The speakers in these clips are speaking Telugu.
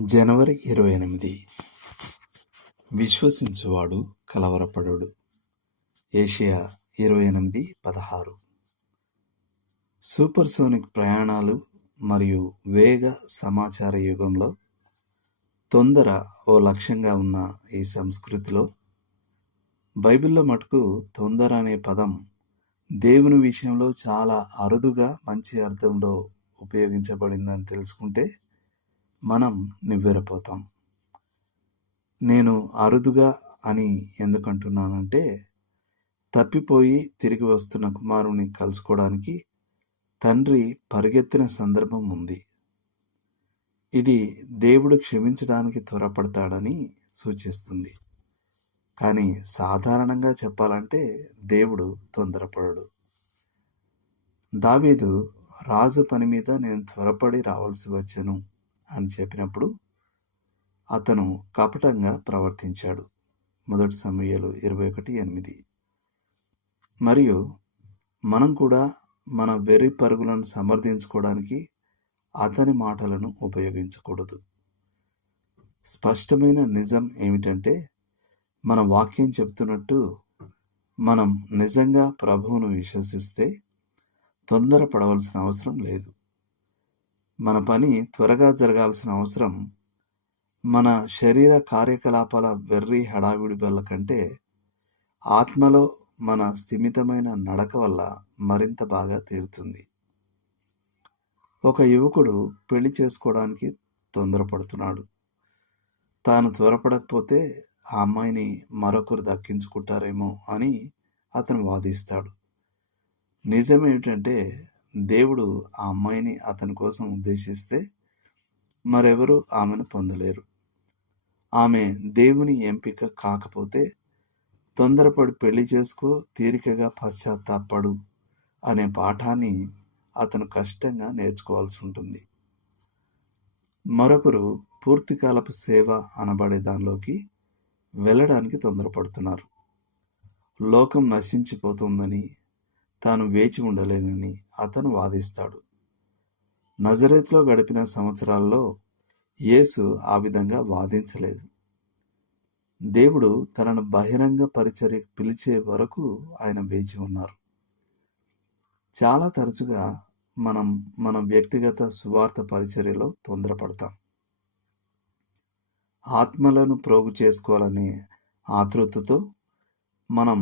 జనవరి 28. విశ్వసించువాడు కలవరపడడు. ఏషియా 28:16. సూపర్సోనిక్ ప్రయాణాలు మరియు వేగ సమాచార యుగంలో తొందర ఓ లక్ష్యంగా ఉన్న ఈ సంస్కృతిలో బైబిల్లో మటుకు తొందర అనే పదం దేవుని విషయంలో చాలా అరుదుగా మంచి అర్థంలో ఉపయోగించబడిందని తెలుసుకుంటే మనం నివ్వెరపోతాం. నేను అరుదుగా అని ఎందుకంటున్నానంటే, తప్పిపోయి తిరిగి వస్తున్న కుమారుని కలుసుకోవడానికి తండ్రి పరిగెత్తిన సందర్భం ఉంది. ఇది దేవుడు క్షమించడానికి త్వరపడతాడని సూచిస్తుంది. కానీ సాధారణంగా చెప్పాలంటే దేవుడు తొందరపడడు. దావీదు రాజు పని మీద నేను త్వరపడి రావాల్సి వచ్చెను అని చెప్పినప్పుడు అతను కపటంగా ప్రవర్తించాడు. 1 సమూయేలు 21:8. మరియు మనం కూడా మన వెర్రి పరుగులను సమర్థించుకోవడానికి అతని మాటలను ఉపయోగించకూడదు. స్పష్టమైన నిజం ఏమిటంటే, మన వాక్యం చెప్తున్నట్టు మనం నిజంగా ప్రభువును విశ్వసిస్తే తొందరపడవలసిన అవసరం లేదు. మన పని త్వరగా జరగాల్సిన అవసరం మన శరీర కార్యకలాపాల వెర్రి హడావిడి వల్ల కంటే ఆత్మలో మన స్థిమితమైన నడక వల్ల మరింత బాగా తీరుతుంది. ఒక యువకుడు పెళ్లి చేసుకోవడానికి తొందరపడుతున్నాడు. తాను త్వరపడకపోతే ఆ అమ్మాయిని మరొకరు దక్కించుకుంటారేమో అని అతను వాదిస్తాడు. నిజమేమిటంటే, దేవుడు ఆ అమ్మాయిని అతని కోసం ఉద్దేశిస్తే మరెవరూ ఆమెను పొందలేరు. ఆమె దేవుని ఎంపిక కాకపోతే తొందరపడి పెళ్లి చేసుకో, తీరికగా పశ్చాత్తాపడు అనే పాఠాన్ని అతను కష్టంగా నేర్చుకోవాల్సి ఉంటుంది. మరొకరు పూర్తికాలపు సేవ అనబడే దానిలోకి వెళ్ళడానికి తొందరపడుతున్నారు. లోకం నశించిపోతుందని, తాను వేచి ఉండలేనని అతను వాదిస్తాడు. నజరేతులో గడిపిన సంవత్సరాల్లో యేసు ఆ విధంగా వాదించలేదు. దేవుడు తనను బహిరంగ పరిచర్యకు పిలిచే వరకు ఆయన వేచి ఉన్నారు. చాలా తరచుగా మనం మన వ్యక్తిగత సువార్త పరిచర్యలో తొందరపడతాం. ఆత్మలను ప్రోగు చేసుకోవాలనే ఆతృతతో మనం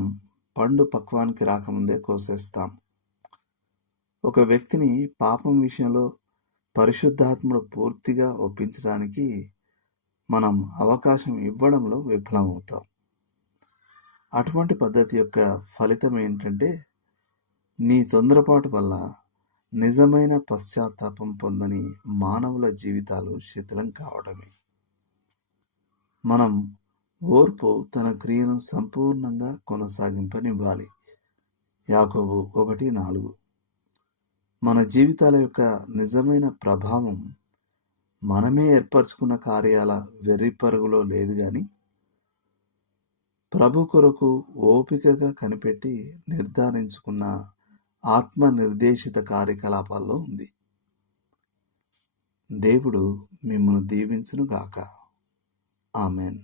పండు పక్వానికి రాకముందే కోసేస్తాం. ఒక వ్యక్తిని పాపం విషయంలో పరిశుద్ధాత్ముడు పూర్తిగా ఒప్పించడానికి మనం అవకాశం ఇవ్వడంలో విఫలమవుతాం. అటువంటి పద్ధతి యొక్క ఫలితం ఏంటంటే, నీ తొందరపాటు వల్ల నిజమైన పశ్చాత్తాపం పొందని మానవుల జీవితాలు శిథిలం కావడమే. మనం ఓర్పు తన క్రియను సంపూర్ణంగా కొనసాగింపనివ్వాలి. యాకోబు 1:4. మన జీవితాల యొక్క నిజమైన ప్రభావం మనమే ఏర్పరచుకున్న కార్యాల వెర్రి పరుగులో లేదు గాని, ప్రభు కొరకు ఓపికగా కనిపెట్టి నిర్ధారించుకున్న ఆత్మ నిర్దేశిత కార్యకలాపాల్లో ఉంది. దేవుడు మిమ్మల్ని దీవించును గాక. ఆమెన్.